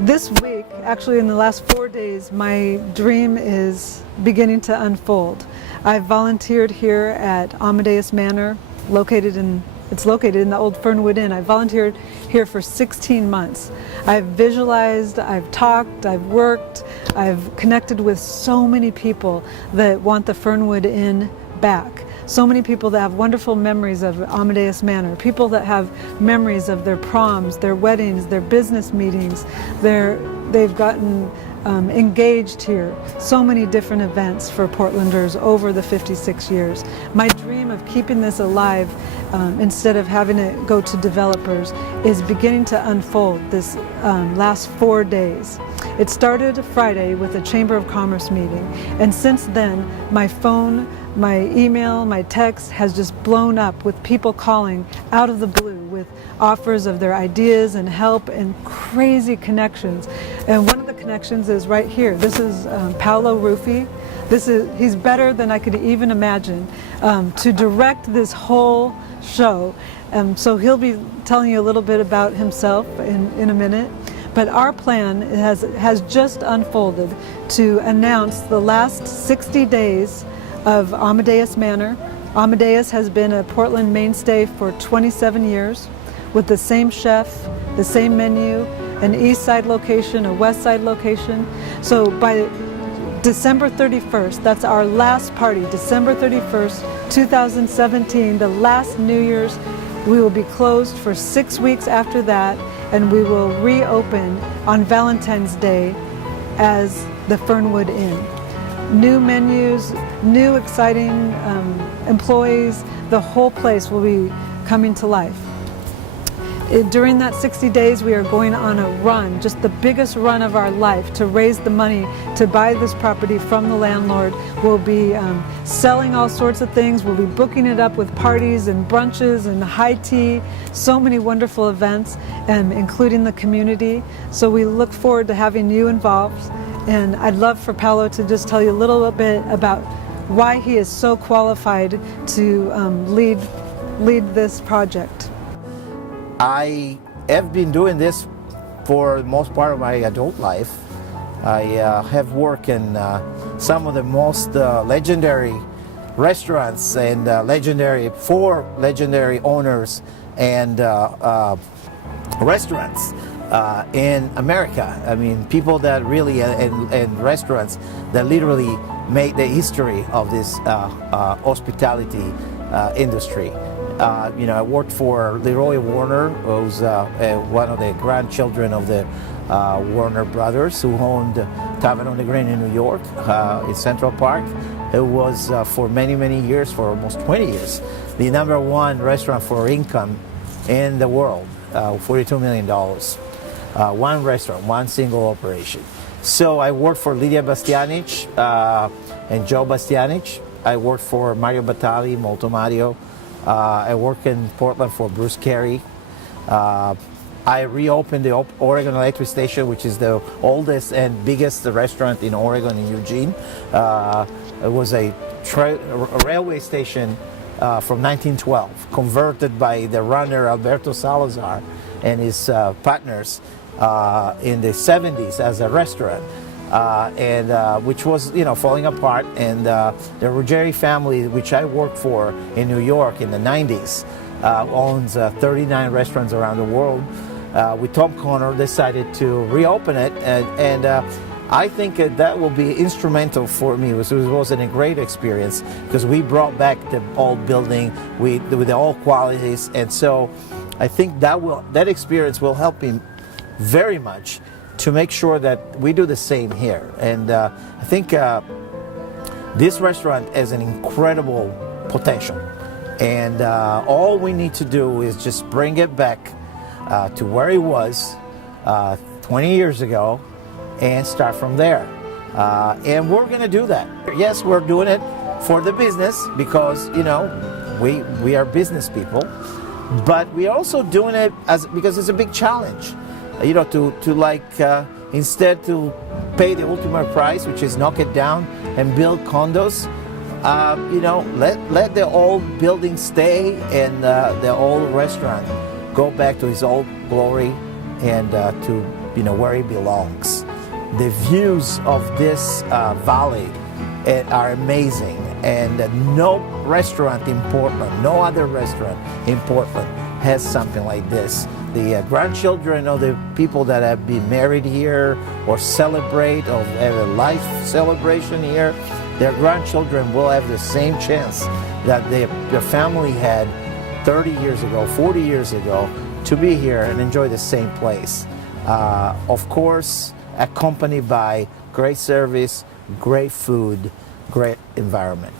This week, actually in the last 4 days, my dream is beginning to unfold. I've volunteered here at Amadeus Manor, it's located in the old Fernwood Inn. I volunteered here for 16 months. I've visualized, I've talked, I've worked, I've connected with so many people that want the Fernwood Inn back. So many people that have wonderful memories of Amadeus Manor, people that have memories of their proms, their weddings, their business meetings, they've gotten engaged here. So many different events for Portlanders over the 56 years. My dream of keeping this alive instead of having it go to developers is beginning to unfold this last 4 days. It started Friday with a Chamber of Commerce meeting, and since then my phone, my email, my text has just blown up with people calling out of the blue with offers of their ideas and help and crazy connections. And one of the connections is right here. This is Paolo Ruffi. He's better than I could even imagine to direct this whole show. So he'll be telling you a little bit about himself in a minute. But our plan has just unfolded to announce the last 60 days of Amadeus Manor. Amadeus has been a Portland mainstay for 27 years with the same chef, the same menu, an east side location, a west side location. So by December 31st, that's our last party, December 31st, 2017, the last New Year's. We will be closed for 6 weeks after that, and we will reopen on Valentine's Day as the Fernwood Inn. New menus, new exciting employees, the whole place will be coming to life. During that 60 days, we are going on a run, just the biggest run of our life, to raise the money to buy this property from the landlord. We'll be selling all sorts of things. We'll be booking it up with parties and brunches and high tea, so many wonderful events, including the community. So we look forward to having you involved. And I'd love for Paolo to just tell you a little bit about why he is so qualified to lead this project. I have been doing this for the most part of my adult life. I have worked in some of the most legendary restaurants and legendary owners and restaurants in America. I mean, people that really, and restaurants that literally made the history of this hospitality industry. I worked for Leroy Warner, who's one of the grandchildren of the Warner brothers, who owned Tavern on the Green in New York, in Central Park. It was for many, many years, for almost 20 years, the #1 restaurant for income in the world, $42 million. One restaurant, one single operation. So I worked for Lydia Bastianich and Joe Bastianich. I worked for Mario Batali, Molto Mario. I work in Portland for Bruce Carey. I reopened the Oregon Electric Station, which is the oldest and biggest restaurant in Oregon, in Eugene. It was a railway station from 1912, converted by the runner Alberto Salazar and his partners in the 70s as a restaurant. Which was, falling apart, and the Ruggieri family, which I worked for in New York in the 90s, owns 39 restaurants around the world. With Tom Connor, decided to reopen it, and I think that will be instrumental for me. It was a great experience because we brought back the old building with the old qualities, and so I think that experience will help him very much to make sure that we do the same here. And I think this restaurant has an incredible potential. And all we need to do is just bring it back to where it was 20 years ago and start from there. And we're going to do that. Yes, we're doing it for the business because, we are business people. But we're also doing it because it's a big challenge. Instead to pay the ultimate price, which is knock it down and build condos, let the old building stay and the old restaurant go back to its old glory and to where it belongs. The views of this valley are amazing, and no restaurant in Portland, no other restaurant in Portland has something like this. The grandchildren of the people that have been married here or celebrate or have a life celebration here, their grandchildren will have the same chance that their family had 30 years ago, 40 years ago, to be here and enjoy the same place. Of course, accompanied by great service, great food, great environment.